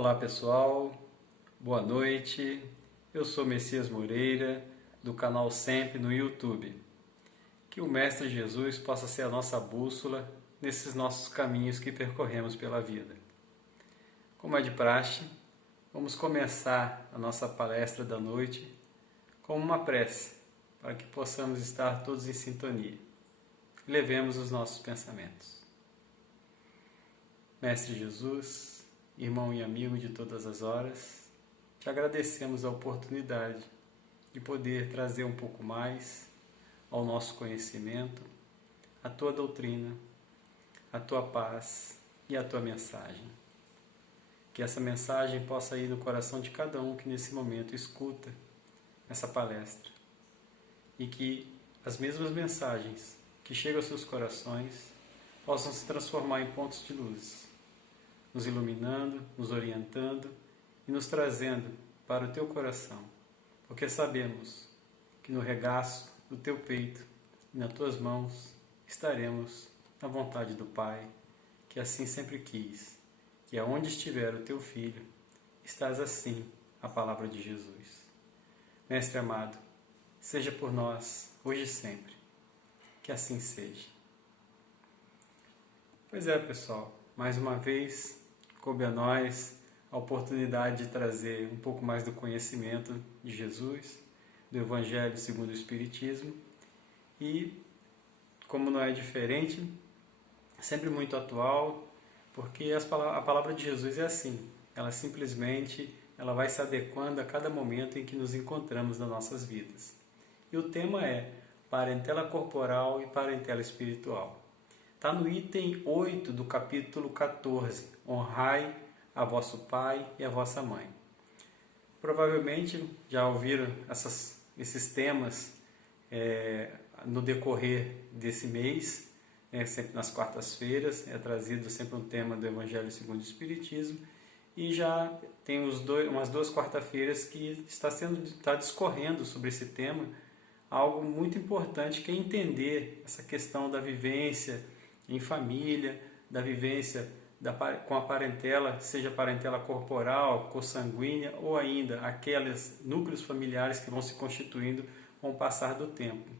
Olá pessoal, boa noite, eu sou Messias Moreira, do canal Sempre no YouTube. Que o Mestre Jesus possa ser a nossa bússola nesses nossos caminhos que percorremos pela vida. Como é de praxe, vamos começar a nossa palestra da noite com uma prece, para que possamos estar todos em sintonia. Levemos os nossos pensamentos. Mestre Jesus, irmão e amigo de todas as horas, te agradecemos a oportunidade de poder trazer um pouco mais ao nosso conhecimento, a tua doutrina, a tua paz e a tua mensagem. Que essa mensagem possa ir no coração de cada um que nesse momento escuta essa palestra e que as mesmas mensagens que chegam aos seus corações possam se transformar em pontos de luz, nos iluminando, nos orientando e nos trazendo para o teu coração, porque sabemos que no regaço do teu peito e nas tuas mãos estaremos na vontade do Pai, que assim sempre quis, que aonde estiver o teu Filho, estás assim a palavra de Jesus. Mestre amado, seja por nós, hoje e sempre, que assim seja. Pois é, pessoal, mais uma vez coube a nós a oportunidade de trazer um pouco mais do conhecimento de Jesus, do Evangelho segundo o Espiritismo, e, como não é diferente, sempre muito atual, porque a palavra de Jesus é assim, ela simplesmente vai se adequando a cada momento em que nos encontramos nas nossas vidas. E o tema é parentela corporal e parentela espiritual. Está no item 8 do capítulo 14, honrai a vosso pai e a vossa mãe. Provavelmente já ouviram esses temas no decorrer desse mês, sempre nas quartas-feiras, é trazido sempre um tema do Evangelho segundo o Espiritismo, e já tem umas duas quarta-feiras que está discorrendo sobre esse tema, algo muito importante que é entender essa questão da vivência em família, da vivência com a parentela, seja parentela corporal, consanguínea ou ainda aqueles núcleos familiares que vão se constituindo com o passar do tempo.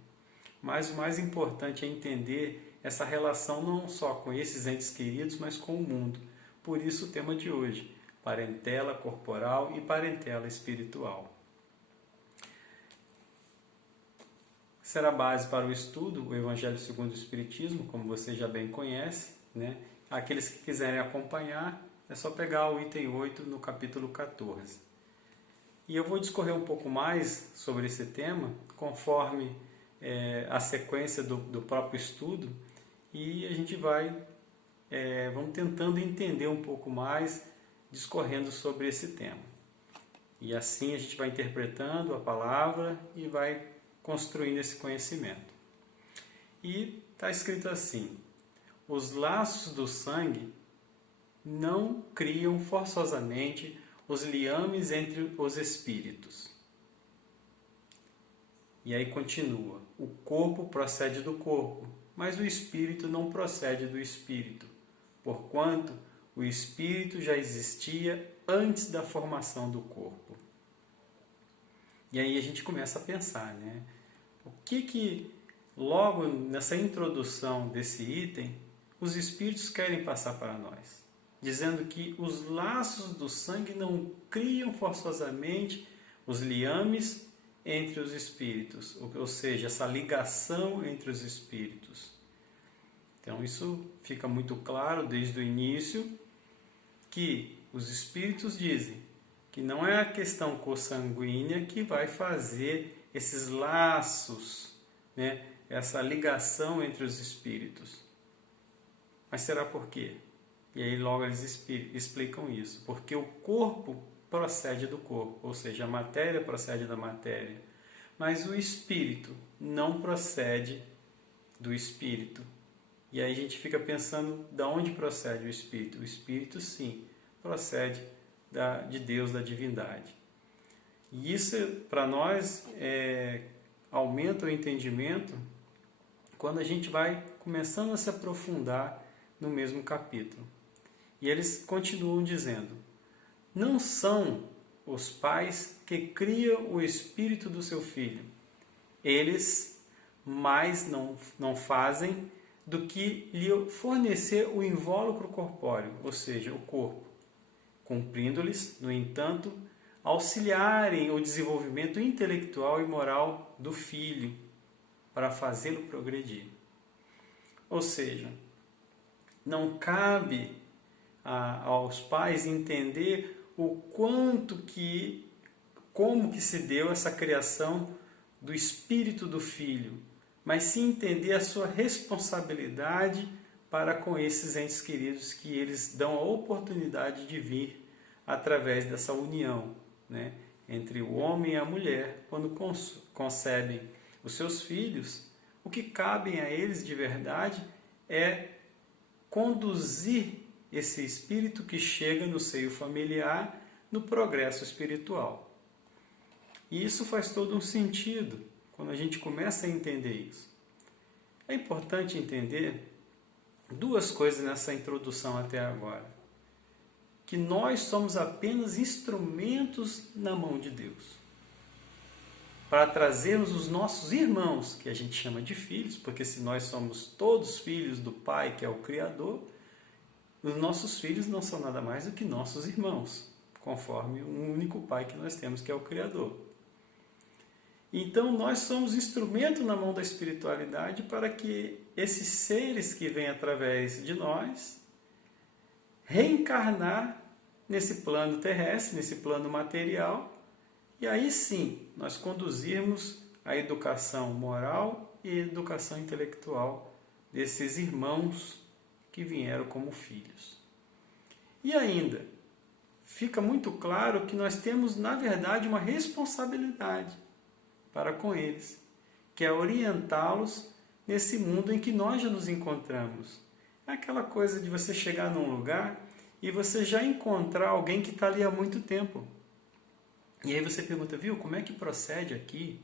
Mas o mais importante é entender essa relação não só com esses entes queridos, mas com o mundo. Por isso o tema de hoje, parentela corporal e parentela espiritual. Será base para o estudo, o Evangelho segundo o Espiritismo, como você já bem conhece, né? Aqueles que quiserem acompanhar, é só pegar o item 8 no capítulo 14. E eu vou discorrer um pouco mais sobre esse tema, conforme a sequência do próprio estudo, e a gente vamos tentando entender um pouco mais, discorrendo sobre esse tema. E assim a gente vai interpretando a palavra e vai construindo esse conhecimento. E está escrito assim: os laços do sangue não criam forçosamente os liames entre os espíritos. E aí continua: o corpo procede do corpo, mas o espírito não procede do espírito, porquanto o espírito já existia antes da formação do corpo. E aí a gente começa a pensar, né? O que logo nessa introdução desse item, os espíritos querem passar para nós? Dizendo que os laços do sangue não criam forçosamente os liames entre os espíritos, ou seja, essa ligação entre os espíritos. Então isso fica muito claro desde o início, que os espíritos dizem que não é a questão consanguínea que vai fazer esses laços, né? Essa ligação entre os espíritos. Mas será por quê? E aí logo eles explicam isso. Porque o corpo procede do corpo, ou seja, a matéria procede da matéria. Mas o espírito não procede do espírito. E aí a gente fica pensando de onde procede o espírito. O espírito, sim, procede de Deus, da divindade. E isso, para nós, aumenta o entendimento quando a gente vai começando a se aprofundar no mesmo capítulo. E eles continuam dizendo: não são os pais que criam o espírito do seu filho. Eles mais não fazem do que lhe fornecer o invólucro corpóreo, ou seja, o corpo, cumprindo-lhes, no entanto, auxiliarem o desenvolvimento intelectual e moral do filho para fazê-lo progredir. Ou seja, não cabe aos pais entender o como que se deu essa criação do espírito do filho, mas sim entender a sua responsabilidade para com esses entes queridos que eles dão a oportunidade de vir através dessa união, né, entre o homem e a mulher, quando concebem os seus filhos. O que cabe a eles de verdade é conduzir esse espírito que chega no seio familiar no progresso espiritual. E isso faz todo um sentido quando a gente começa a entender isso. É importante entender duas coisas nessa introdução até agora. Que nós somos apenas instrumentos na mão de Deus para trazermos os nossos irmãos, que a gente chama de filhos, porque se nós somos todos filhos do Pai, que é o Criador, os nossos filhos não são nada mais do que nossos irmãos, conforme um único Pai que nós temos, que é o Criador. Então, nós somos instrumento na mão da espiritualidade para que esses seres que vêm através de nós reencarnar nesse plano terrestre, nesse plano material, e aí sim nós conduzirmos a educação moral e educação intelectual desses irmãos que vieram como filhos. E ainda, fica muito claro que nós temos, na verdade, uma responsabilidade para com eles, que é orientá-los nesse mundo em que nós já nos encontramos. É aquela coisa de você chegar num lugar e você já encontrar alguém que está ali há muito tempo. E aí você pergunta, viu, como é que procede aqui?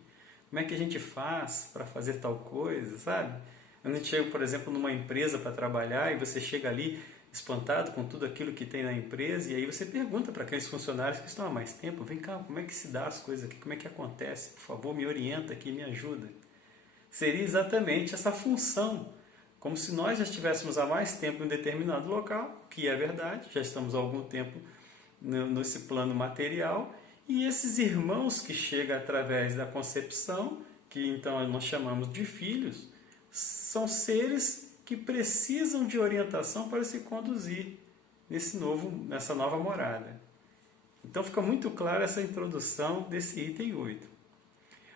Como é que a gente faz para fazer tal coisa, sabe? Quando a gente chega, por exemplo, numa empresa para trabalhar e você chega ali espantado com tudo aquilo que tem na empresa, e aí você pergunta para aqueles funcionários que estão há mais tempo, vem cá, como é que se dá as coisas aqui, como é que acontece? Por favor, me orienta aqui, me ajuda. Seria exatamente essa função, como se nós já estivéssemos há mais tempo em um determinado local, que é verdade, já estamos há algum tempo nesse plano material, e esses irmãos que chegam através da concepção, que então nós chamamos de filhos, são seres que precisam de orientação para se conduzir nessa nova morada. Então fica muito clara essa introdução desse item 8.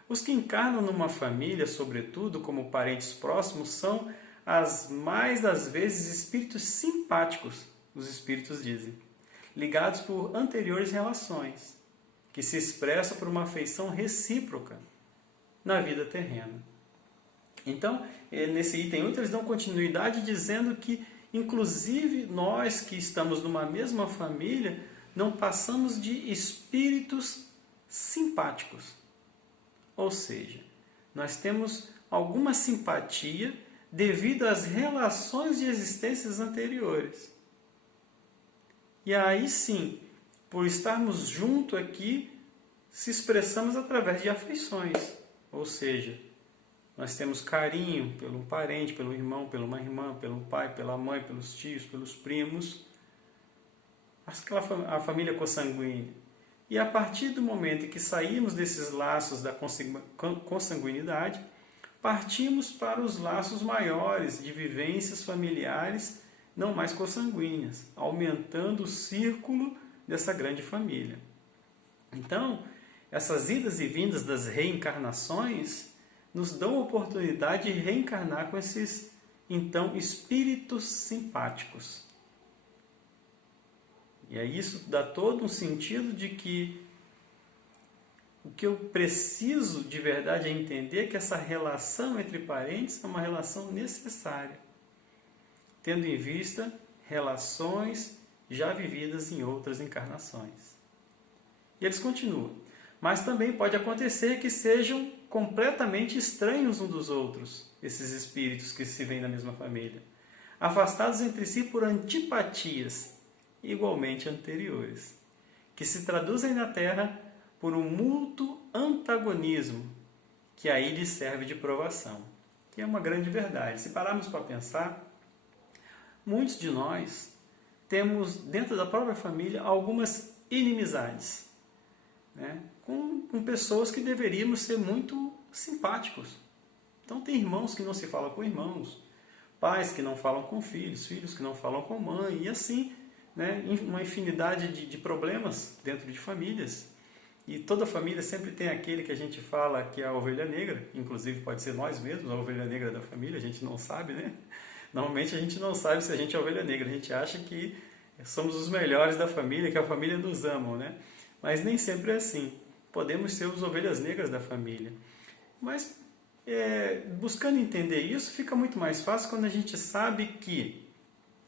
Os que encarnam numa família, sobretudo como parentes próximos, são as mais das vezes espíritos simpáticos, os espíritos dizem, ligados por anteriores relações, que se expressam por uma afeição recíproca na vida terrena. Então, nesse item 8, eles dão continuidade dizendo que, inclusive, nós que estamos numa mesma família, não passamos de espíritos simpáticos. Ou seja, nós temos alguma simpatia devido às relações de existências anteriores. E aí sim, por estarmos juntos aqui, se expressamos através de afeições. Ou seja, nós temos carinho pelo parente, pelo irmão, pela uma irmã, pelo pai, pela mãe, pelos tios, pelos primos, a família consanguínea. E a partir do momento em que saímos desses laços da consanguinidade, partimos para os laços maiores de vivências familiares não mais consanguíneas, aumentando o círculo dessa grande família. Então, essas idas e vindas das reencarnações nos dão a oportunidade de reencarnar com esses, então, espíritos simpáticos. E aí isso dá todo um sentido de que o que eu preciso de verdade é entender que essa relação entre parentes é uma relação necessária, tendo em vista relações já vividas em outras encarnações. E eles continuam. Mas também pode acontecer que sejam completamente estranhos uns dos outros, esses espíritos que se veem na mesma família, afastados entre si por antipatias igualmente anteriores, que se traduzem na Terra por um mútuo antagonismo, que aí lhes serve de provação. Que é uma grande verdade. Se pararmos para pensar, muitos de nós temos dentro da própria família algumas inimizades, né? com pessoas que deveríamos ser muito simpáticos. Então tem irmãos que não se falam com irmãos, pais que não falam com filhos, filhos que não falam com mãe, e assim, né? Uma infinidade de problemas dentro de famílias. E toda família sempre tem aquele que a gente fala que é a ovelha negra, inclusive pode ser nós mesmos, a ovelha negra da família, a gente não sabe, né? Normalmente a gente não sabe se a gente é ovelha negra, a gente acha que somos os melhores da família, que a família nos ama, né? Mas nem sempre é assim. Podemos ser os ovelhas negras da família. Mas buscando entender isso, fica muito mais fácil quando a gente sabe que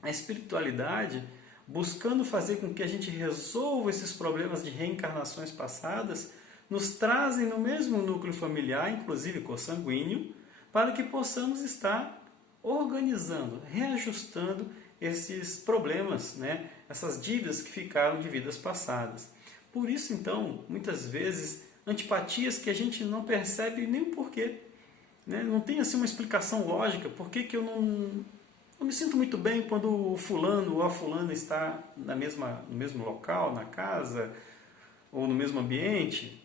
a espiritualidade, buscando fazer com que a gente resolva esses problemas de reencarnações passadas, nos trazem no mesmo núcleo familiar, inclusive consanguíneo, para que possamos estar organizando, reajustando esses problemas, né? Essas dívidas que ficaram de vidas passadas. Por isso, então, muitas vezes, antipatias que a gente não percebe nem o porquê, né? Não tem assim uma explicação lógica. Por que eu não me sinto muito bem quando o fulano ou a fulana está no mesmo local, na casa, ou no mesmo ambiente?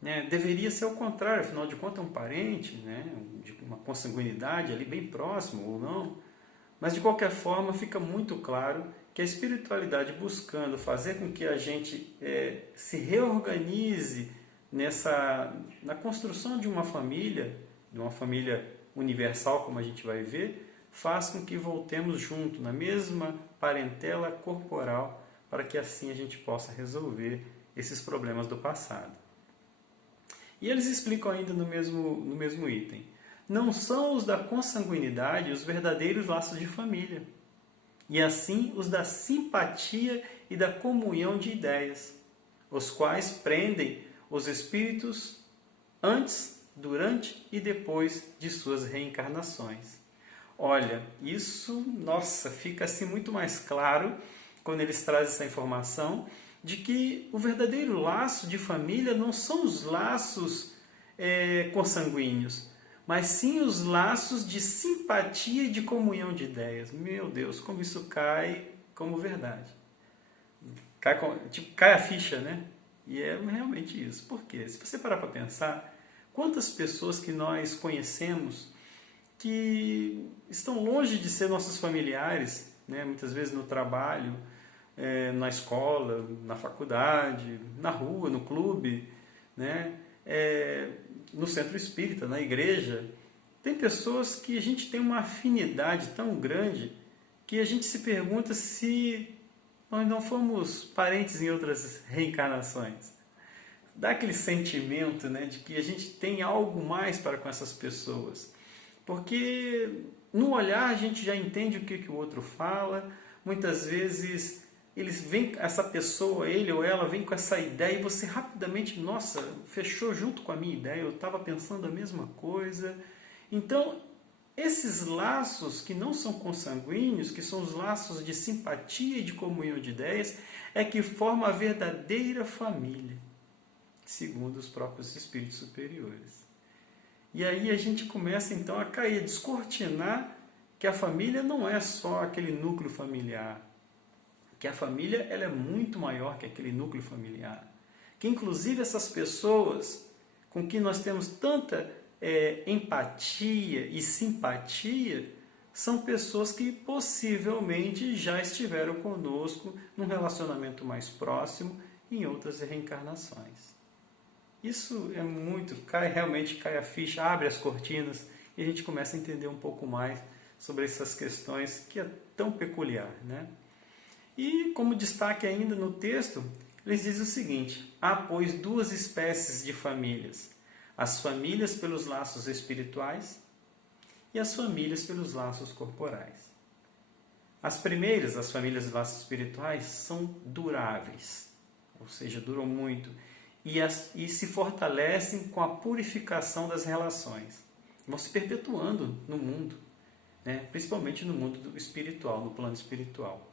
Né? Deveria ser ao contrário, afinal de contas é um parente, né? De uma consanguinidade ali bem próximo ou não. Mas de qualquer forma fica muito claro que a espiritualidade, buscando fazer com que a gente se reorganize na construção de uma família universal, como a gente vai ver, faz com que voltemos junto, na mesma parentela corporal, para que assim a gente possa resolver esses problemas do passado. E eles explicam ainda no mesmo item: não são os da consanguinidade os verdadeiros laços de família, e assim os da simpatia e da comunhão de ideias, os quais prendem os espíritos antes, durante e depois de suas reencarnações. Olha, isso, nossa, fica assim muito mais claro quando eles trazem essa informação de que o verdadeiro laço de família não são os laços consanguíneos, mas sim os laços de simpatia e de comunhão de ideias. Meu Deus, como isso cai como verdade. Cai a ficha, né? E é realmente isso. Por quê? Se você parar para pensar, quantas pessoas que nós conhecemos que estão longe de ser nossos familiares, né? Muitas vezes no trabalho, na escola, na faculdade, na rua, no clube, né? No centro espírita, na igreja. Tem pessoas que a gente tem uma afinidade tão grande que a gente se pergunta se nós não fomos parentes em outras reencarnações. Dá aquele sentimento, né, de que a gente tem algo mais para com essas pessoas. Porque no olhar a gente já entende o que o outro fala. Muitas vezes essa pessoa, ele ou ela, vem com essa ideia e você rapidamente, nossa, fechou junto com a minha ideia, eu estava pensando a mesma coisa. Então, esses laços que não são consanguíneos, que são os laços de simpatia e de comunhão de ideias, é que formam a verdadeira família, segundo os próprios espíritos superiores. E aí a gente começa então a cair, a descortinar que a família não é só aquele núcleo familiar, que a família ela é muito maior que aquele núcleo familiar, que inclusive essas pessoas com quem nós temos tanta empatia e simpatia são pessoas que possivelmente já estiveram conosco num relacionamento mais próximo em outras reencarnações. Isso é muito, realmente cai a ficha, abre as cortinas e a gente começa a entender um pouco mais sobre essas questões que é tão peculiar, né? E como destaque ainda no texto, eles dizem o seguinte: há, pois, duas espécies de famílias: as famílias pelos laços espirituais e as famílias pelos laços corporais. As primeiras, as famílias dos laços espirituais, são duráveis, ou seja, duram muito, e se fortalecem com a purificação das relações. Vão se perpetuando no mundo, né? Principalmente no mundo espiritual, no plano espiritual.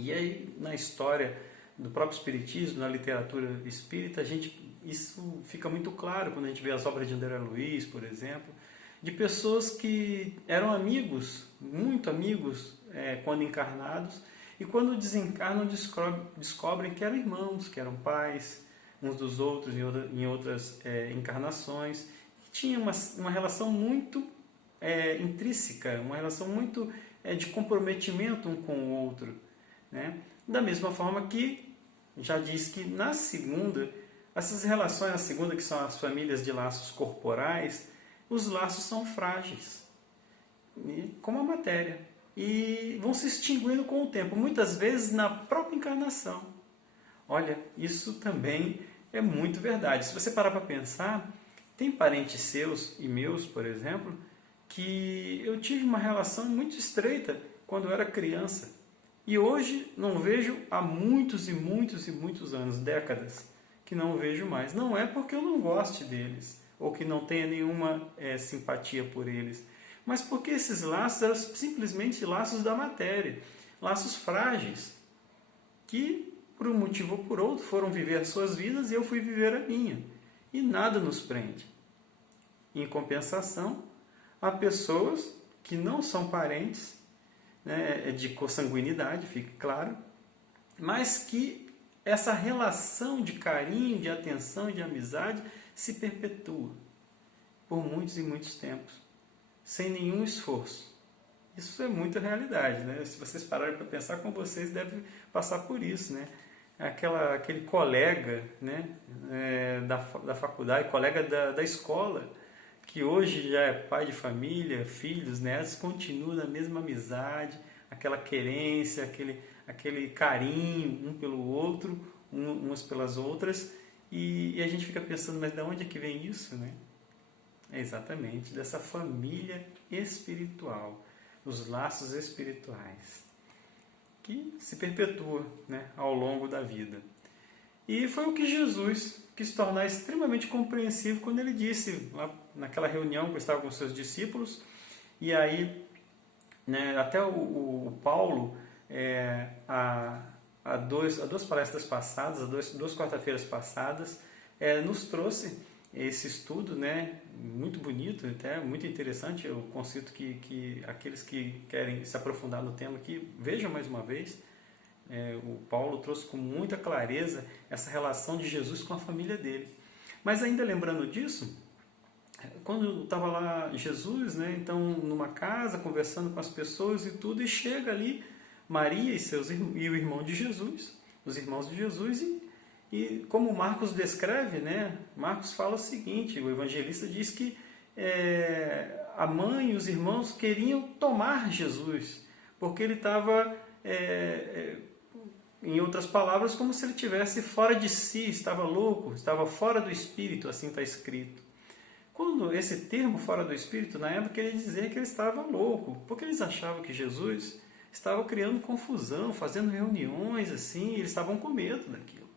E aí, na história do próprio Espiritismo, na literatura espírita, isso fica muito claro quando a gente vê as obras de André Luiz, por exemplo, de pessoas que eram amigos, muito amigos, quando encarnados, e quando desencarnam descobrem que eram irmãos, que eram pais uns dos outros em outras encarnações, que tinham uma relação muito intrínseca, uma relação muito de comprometimento um com o outro, né? Da mesma forma que já diz que na segunda, essas relações na segunda, que são as famílias de laços corporais, os laços são frágeis, como a matéria, e vão se extinguindo com o tempo, muitas vezes na própria encarnação. Olha, isso também é muito verdade. Se você parar para pensar, tem parentes seus e meus, por exemplo, que eu tive uma relação muito estreita quando eu era criança. E hoje não vejo há muitos e muitos e muitos anos, décadas, que não vejo mais. Não é porque eu não goste deles, ou que não tenha nenhuma simpatia por eles, mas porque esses laços eram simplesmente laços da matéria, laços frágeis, que por um motivo ou por outro foram viver as suas vidas e eu fui viver a minha. E nada nos prende. Em compensação, há pessoas que não são parentes, né, de consanguinidade, fique claro, mas que essa relação de carinho, de atenção e de amizade se perpetua por muitos e muitos tempos, sem nenhum esforço. Isso é muita realidade, né? Se vocês pararem para pensar, com vocês devem passar por isso, né? Aquele colega, né, da faculdade, colega da escola, que hoje já é pai de família, filhos, netos, continua na mesma amizade, aquela querência, aquele carinho um pelo outro, umas pelas outras, e a gente fica pensando, mas de onde é que vem isso, né? É exatamente dessa família espiritual, os laços espirituais, que se perpetua, né, ao longo da vida. E foi o que Jesus quis tornar extremamente compreensivo quando ele disse, lá naquela reunião que estava com seus discípulos, e aí, né, até o Paulo, há duas palestras passadas, há duas quarta-feiras passadas, nos trouxe esse estudo, né, muito bonito, até muito interessante. Eu conceito que aqueles que querem se aprofundar no tema aqui, vejam mais uma vez. O Paulo trouxe com muita clareza essa relação de Jesus com a família dele. Mas ainda lembrando disso, quando estava lá Jesus, né, então numa casa, conversando com as pessoas e tudo, e chega ali Maria e o irmão de Jesus, os irmãos de Jesus, e como Marcos descreve, né, Marcos fala o seguinte, o evangelista diz que a mãe e os irmãos queriam tomar Jesus, porque ele estava... em outras palavras, como se ele estivesse fora de si, estava louco, estava fora do espírito, assim está escrito. Quando esse termo fora do espírito, na época, queria dizer que ele estava louco, porque eles achavam que Jesus estava criando confusão, fazendo reuniões, assim, e eles estavam com medo daquilo.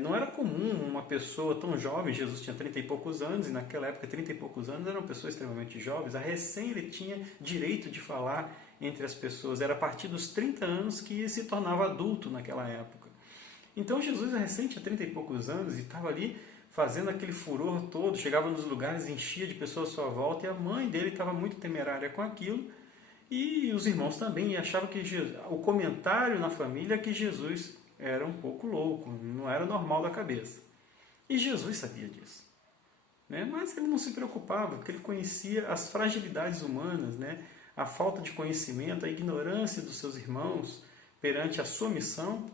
Não era comum uma pessoa tão jovem, Jesus tinha 30 e poucos anos, e naquela época 30 e poucos anos eram pessoas extremamente jovens, a recém ele tinha direito de falar entre as pessoas, era a partir dos 30 anos que se tornava adulto naquela época. Então Jesus recém tinha 30 e poucos anos e estava ali fazendo aquele furor todo, chegava nos lugares, enchia de pessoas à sua volta, e a mãe dele estava muito temerária com aquilo, e os irmãos também, e achavam que o comentário na família é que Jesus era um pouco louco, não era normal da cabeça. E Jesus sabia disso, né? Mas ele não se preocupava, porque ele conhecia as fragilidades humanas, né? A falta de conhecimento, a ignorância dos seus irmãos perante a sua missão,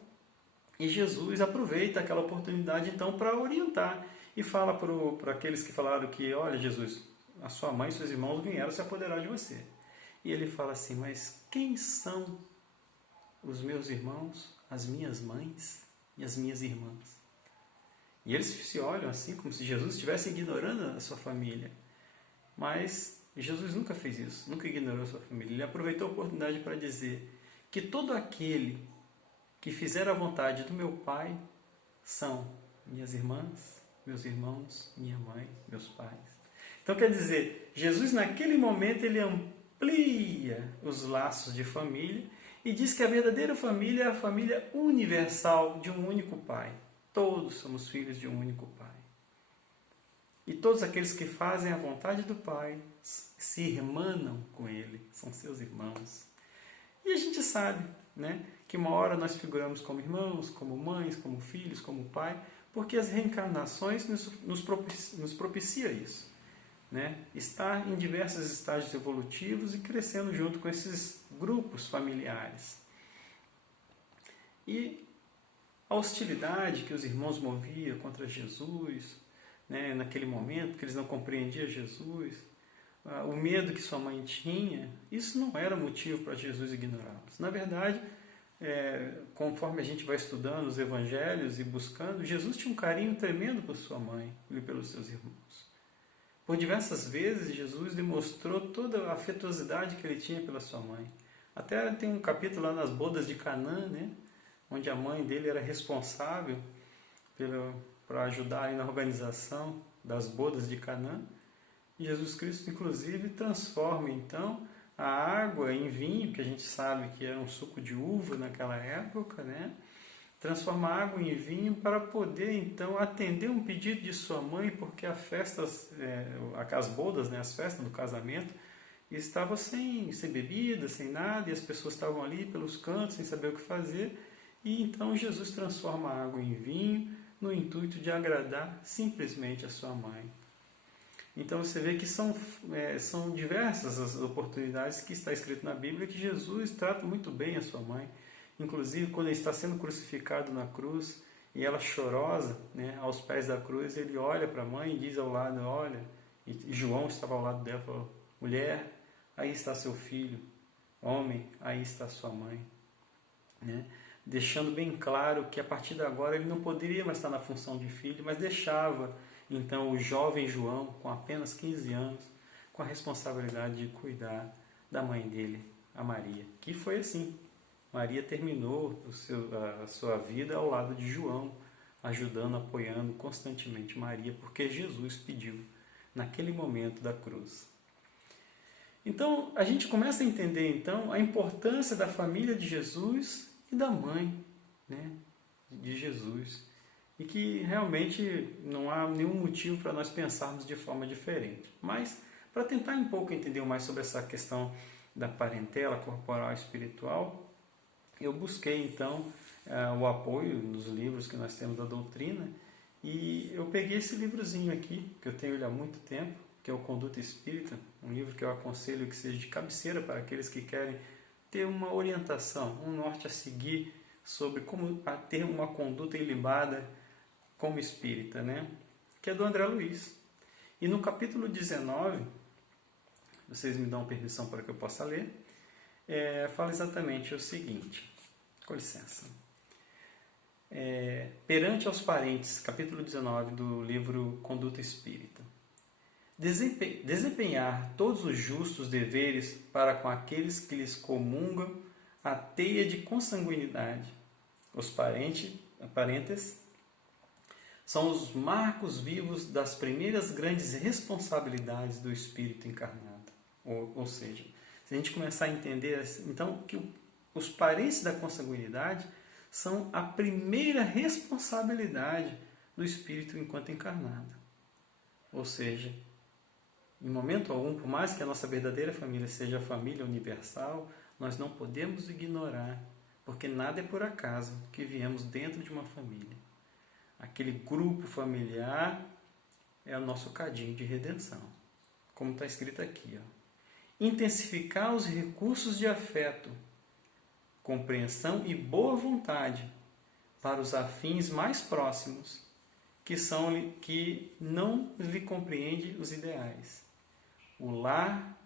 e Jesus aproveita aquela oportunidade então para orientar e fala para aqueles que falaram que, olha Jesus, a sua mãe e seus irmãos vieram se apoderar de você. E ele fala assim, mas quem são os meus irmãos, as minhas mães e as minhas irmãs? E eles se olham assim, como se Jesus estivesse ignorando a sua família. Mas Jesus nunca fez isso, nunca ignorou a sua família. Ele aproveitou a oportunidade para dizer que todo aquele que fizer a vontade do meu Pai são minhas irmãs, meus irmãos, minha mãe, meus pais. Então quer dizer, Jesus naquele momento ele amplia os laços de família E diz que a verdadeira família é a família universal de um único Pai. Todos somos filhos de um único Pai. E todos aqueles que fazem a vontade do Pai se irmanam com Ele, são seus irmãos. E a gente sabe, né, que uma hora nós figuramos como irmãos, como mães, como filhos, como pai, porque as reencarnações nos propicia isso. Né? Estar em diversos estágios evolutivos e crescendo junto com esses grupos familiares. E a hostilidade que os irmãos moviam contra Jesus, né, naquele momento, que eles não compreendiam Jesus, o medo que sua mãe tinha, isso não era motivo para Jesus ignorá-los. Na verdade, conforme a gente vai estudando os evangelhos e buscando, Jesus tinha um carinho tremendo por sua mãe e pelos seus irmãos. Por diversas vezes, Jesus demonstrou toda a afetuosidade que ele tinha pela sua mãe. Até tem um capítulo lá nas bodas de Canaã, né, onde a mãe dele era responsável para ajudar na organização das bodas de Canaã. E Jesus Cristo, inclusive, transforma, então, a água em vinho, que a gente sabe que era um suco de uva naquela época, né? Transforma a água em vinho para poder, então, atender um pedido de sua mãe, porque as bodas, né, as festas do casamento, estavam sem bebida, sem nada, e as pessoas estavam ali pelos cantos, sem saber o que fazer, e então Jesus transforma a água em vinho, no intuito de agradar simplesmente a sua mãe. Então você vê que são diversas as oportunidades que está escrito na Bíblia que Jesus trata muito bem a sua mãe. Inclusive, quando ele está sendo crucificado na cruz e ela chorosa, né, aos pés da cruz, ele olha para a mãe e diz ao lado, olha, e João estava ao lado dela e falou, mulher, aí está seu filho, homem, aí está sua mãe. Né? Deixando bem claro que a partir de agora ele não poderia mais estar na função de filho, mas deixava então o jovem João, com apenas 15 anos, com a responsabilidade de cuidar da mãe dele, a Maria. Que foi assim. Maria terminou a sua vida ao lado de João, ajudando, apoiando constantemente Maria, porque Jesus pediu naquele momento da cruz. Então, a gente começa a entender então a importância da família de Jesus e da mãe, né, de Jesus. E que realmente não há nenhum motivo para nós pensarmos de forma diferente. Mas, para tentar um pouco entender mais sobre essa questão da parentela corporal e espiritual, eu busquei então o apoio nos livros que nós temos da doutrina, e eu peguei esse livrozinho aqui, que eu tenho ele há muito tempo, que é o Conduta Espírita, um livro que eu aconselho que seja de cabeceira para aqueles que querem ter uma orientação, um norte a seguir sobre como ter uma conduta ilibada como espírita, né? Que é do André Luiz. E no capítulo 19, vocês me dão permissão para que eu possa ler, fala exatamente o seguinte, com licença. Perante aos parentes, capítulo 19 do livro Conduta Espírita. Desempenhar todos os justos deveres para com aqueles que lhes comungam a teia de consanguinidade. Os parentes são os marcos vivos das primeiras grandes responsabilidades do espírito encarnado. Ou seja, se a gente começar a entender, então, que os parentes da consanguinidade são a primeira responsabilidade do espírito enquanto encarnado. Ou seja, em momento algum, por mais que a nossa verdadeira família seja a família universal, nós não podemos ignorar, porque nada é por acaso que viemos dentro de uma família. Aquele grupo familiar é o nosso cadinho de redenção. Como está escrito aqui. Intensificar os recursos de afeto, compreensão e boa vontade para os afins mais próximos, que não lhe compreendem os ideais. O lar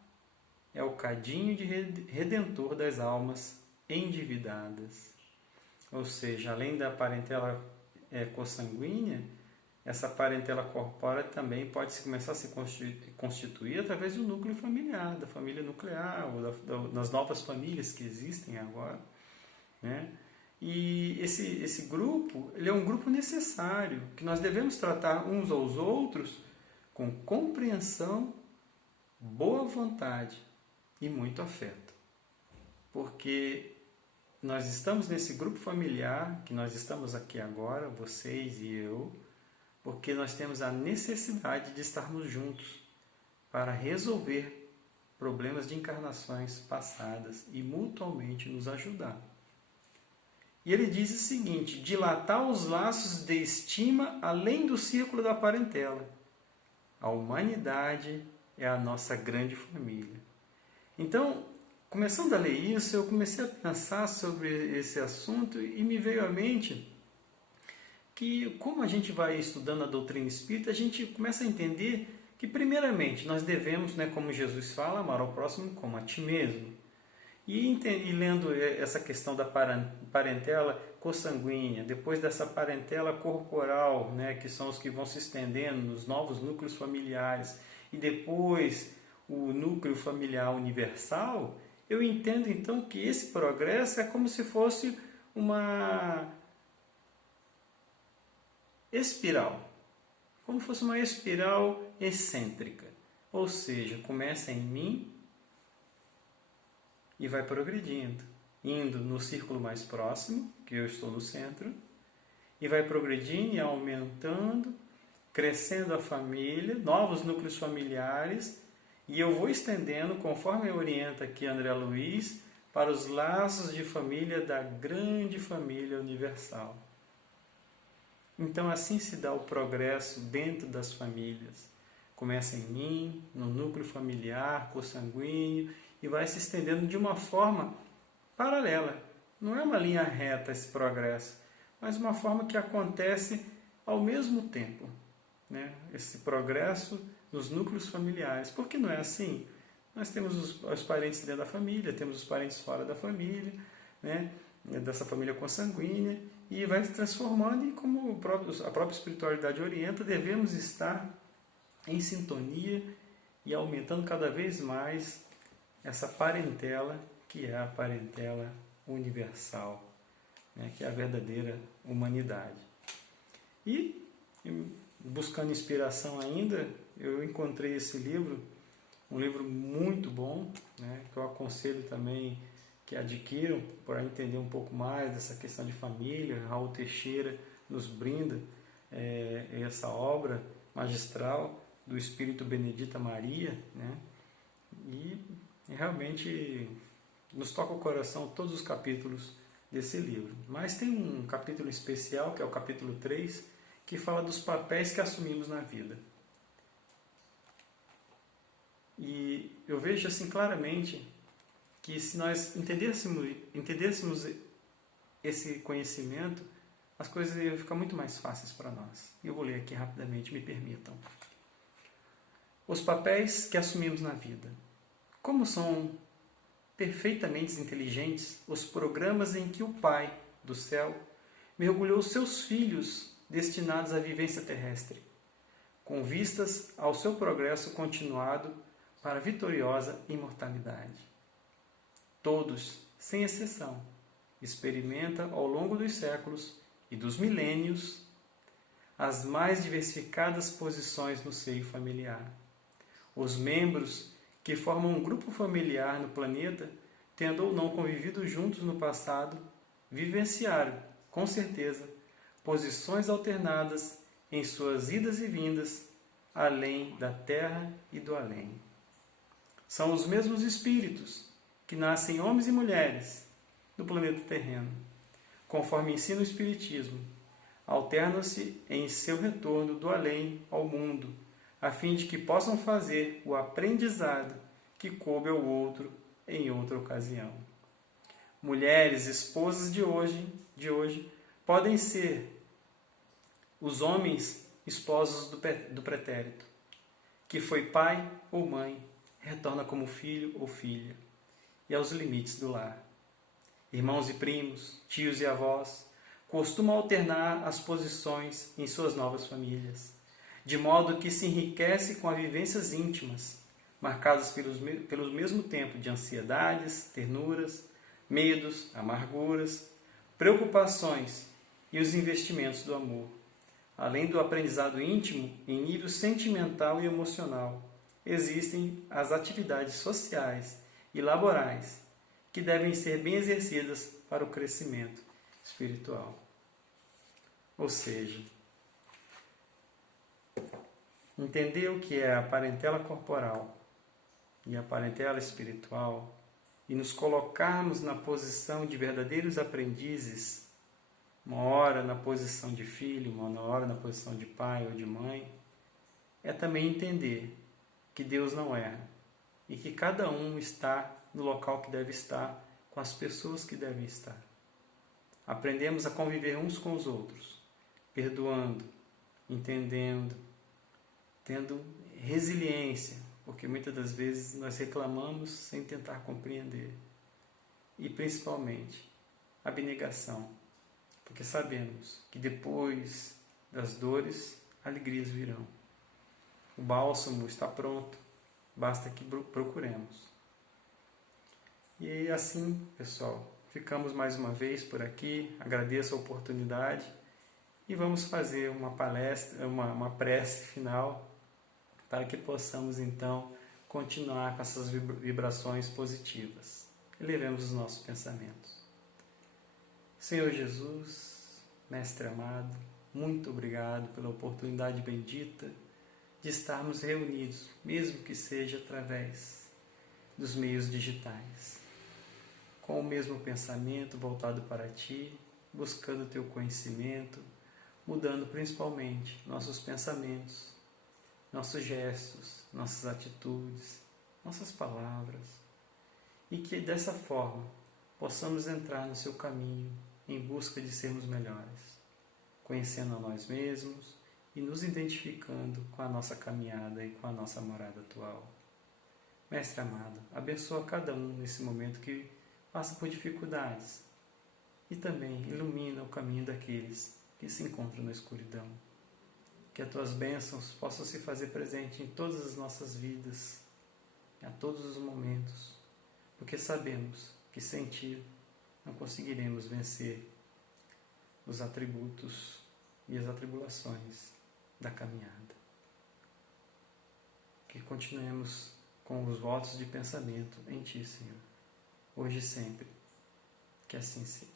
é o cadinho de redentor das almas endividadas. Ou seja, além da parentela consanguínea, essa parentela corpórea também pode começar a se constituir através do núcleo familiar, da família nuclear, ou das novas famílias que existem agora. Né? E esse grupo, ele é um grupo necessário, que nós devemos tratar uns aos outros com compreensão, boa vontade e muito afeto. Porque nós estamos nesse grupo familiar, que nós estamos aqui agora, vocês e eu, porque nós temos a necessidade de estarmos juntos para resolver problemas de encarnações passadas e mutuamente nos ajudar. E ele diz o seguinte: dilatar os laços de estima além do círculo da parentela. A humanidade é a nossa grande família. Então, começando a ler isso, eu comecei a pensar sobre esse assunto e me veio à mente que, como a gente vai estudando a doutrina espírita, a gente começa a entender que, primeiramente, nós devemos, como Jesus fala, amar ao próximo como a ti mesmo. E lendo essa questão da parentela consanguínea, depois dessa parentela corporal, que são os que vão se estendendo nos novos núcleos familiares, e depois o núcleo familiar universal, eu entendo então que esse progresso é como se fosse uma espiral, como se fosse uma espiral excêntrica, ou seja, começa em mim e vai progredindo, indo no círculo mais próximo, que eu estou no centro, e vai progredindo e aumentando, crescendo a família, novos núcleos familiares, e eu vou estendendo, conforme orienta aqui André Luiz, para os laços de família da grande família universal. Então assim se dá o progresso dentro das famílias. Começa em mim, no núcleo familiar, consanguíneo, e vai se estendendo de uma forma paralela. Não é uma linha reta esse progresso, mas uma forma que acontece ao mesmo tempo. Esse progresso nos núcleos familiares. Por que não é assim? Nós temos os parentes dentro da família, temos os parentes fora da família, dessa família consanguínea, e vai se transformando, e como a própria espiritualidade orienta, devemos estar em sintonia e aumentando cada vez mais essa parentela, que é a parentela universal, que é a verdadeira humanidade. E, buscando inspiração ainda, eu encontrei esse livro, um livro muito bom, que eu aconselho também que adquiram para entender um pouco mais dessa questão de família. Raul Teixeira nos brinda essa obra magistral do Espírito Benedita Maria, e realmente nos toca o coração todos os capítulos desse livro. Mas tem um capítulo especial, que é o capítulo 3, que fala dos papéis que assumimos na vida. E eu vejo assim claramente que, se nós entendêssemos esse conhecimento, as coisas iam ficar muito mais fáceis para nós. Eu vou ler aqui rapidamente, me permitam. Os papéis que assumimos na vida. Como são perfeitamente inteligentes os programas em que o Pai do céu mergulhou seus filhos destinados à vivência terrestre, com vistas ao seu progresso continuado para a vitoriosa imortalidade. Todos, sem exceção, experimentam ao longo dos séculos e dos milênios as mais diversificadas posições no seio familiar. Os membros que formam um grupo familiar no planeta, tendo ou não convivido juntos no passado, vivenciaram, com certeza, posições alternadas em suas idas e vindas, além da terra e do além. São os mesmos espíritos que nascem homens e mulheres no planeta terreno, conforme ensina o Espiritismo, alternam-se em seu retorno do além ao mundo, a fim de que possam fazer o aprendizado que coube ao outro em outra ocasião. Mulheres, esposas de hoje podem ser os homens esposos do pretérito, que foi pai ou mãe, retorna como filho ou filha, e aos limites do lar. Irmãos e primos, tios e avós, costumam alternar as posições em suas novas famílias, de modo que se enriquece com as vivências íntimas, marcadas pelo mesmo tempo de ansiedades, ternuras, medos, amarguras, preocupações e os investimentos do amor. Além do aprendizado íntimo em nível sentimental e emocional, existem as atividades sociais e laborais, que devem ser bem exercidas para o crescimento espiritual. Ou seja, entender o que é a parentela corporal e a parentela espiritual e nos colocarmos na posição de verdadeiros aprendizes, uma hora na posição de filho, uma hora na posição de pai ou de mãe, é também entender que Deus não erra e que cada um está no local que deve estar, com as pessoas que devem estar. Aprendemos a conviver uns com os outros, perdoando, entendendo, tendo resiliência, porque muitas das vezes nós reclamamos sem tentar compreender. E principalmente, abnegação, porque sabemos que depois das dores, alegrias virão. O bálsamo está pronto, basta que procuremos. E assim, pessoal, ficamos mais uma vez por aqui, agradeço a oportunidade e vamos fazer uma palestra, uma prece final para que possamos então continuar com essas vibrações positivas. Elevemos os nossos pensamentos. Senhor Jesus, Mestre amado, muito obrigado pela oportunidade bendita de estarmos reunidos, mesmo que seja através dos meios digitais, com o mesmo pensamento voltado para Ti, buscando o Teu conhecimento, mudando principalmente nossos pensamentos, nossos gestos, nossas atitudes, nossas palavras, e que dessa forma possamos entrar no Seu caminho em busca de sermos melhores, conhecendo a nós mesmos e nos identificando com a nossa caminhada e com a nossa morada atual. Mestre amado, abençoa cada um nesse momento que passa por dificuldades e também ilumina o caminho daqueles que se encontram na escuridão. Que as Tuas bênçãos possam se fazer presente em todas as nossas vidas, a todos os momentos, porque sabemos que sem Ti não conseguiremos vencer os atributos e as atribulações da caminhada. Que continuemos com os votos de pensamento em Ti, Senhor, hoje e sempre. Que assim seja.